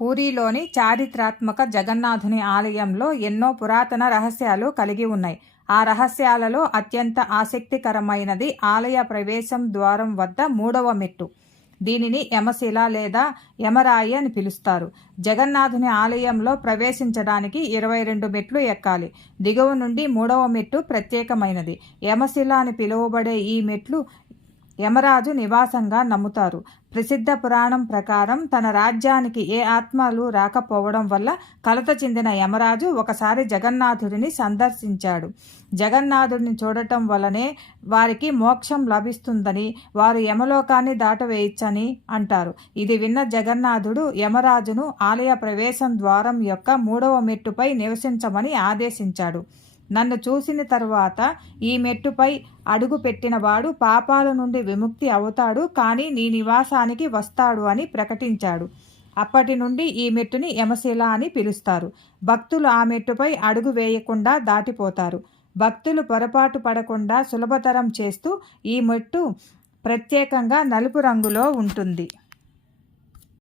పూరిలోని చారిత్రాత్మక జగన్నాథుని ఆలయంలో ఎన్నో పురాతన రహస్యాలు కలిగి ఉన్నాయి. ఆ రహస్యాలలో అత్యంత ఆసక్తికరమైనది ఆలయ ప్రవేశం ద్వారం వద్ద మూడవ మెట్టు. దీనిని యమశిల లేదా యమరాయి అని పిలుస్తారు. జగన్నాథుని ఆలయంలో ప్రవేశించడానికి ఇరవై రెండు మెట్లు ఎక్కాలి. దిగువ నుండి మూడవ మెట్టు ప్రత్యేకమైనది. యమశిల అని పిలువబడే ఈ మెట్లు యమరాజు నివాసంగా నమ్ముతారు. ప్రసిద్ధ పురాణం ప్రకారం తన రాజ్యానికి ఏ ఆత్మలు రాకపోవడం వల్ల కలత చెందిన యమరాజు ఒకసారి జగన్నాథుడిని సందర్శించాడు. జగన్నాథుడిని చూడటం వల్లనే వారికి మోక్షం లభిస్తుందని వారు యమలోకాన్ని దాటవేయచ్చని అంటారు. ఇది విన్న జగన్నాథుడు యమరాజును ఆలయ ప్రవేశం ద్వారం యొక్క మూడవ మెట్టుపై నివసించమని ఆదేశించాడు. నన్ను చూసిన తర్వాత ఈ మెట్టుపై అడుగు పెట్టినవాడు పాపాల నుండి విముక్తి అవుతాడు కానీ నీ నివాసానికి వస్తాడు అని ప్రకటించాడు. అప్పటి నుండి ఈ మెట్టుని యమశిల అని పిలుస్తారు. భక్తులు ఆ మెట్టుపై అడుగు వేయకుండా దాటిపోతారు. భక్తులు పొరపాటు పడకుండా సులభతరం చేస్తూ ఈ మెట్టు ప్రత్యేకంగా నలుపు రంగులో ఉంటుంది.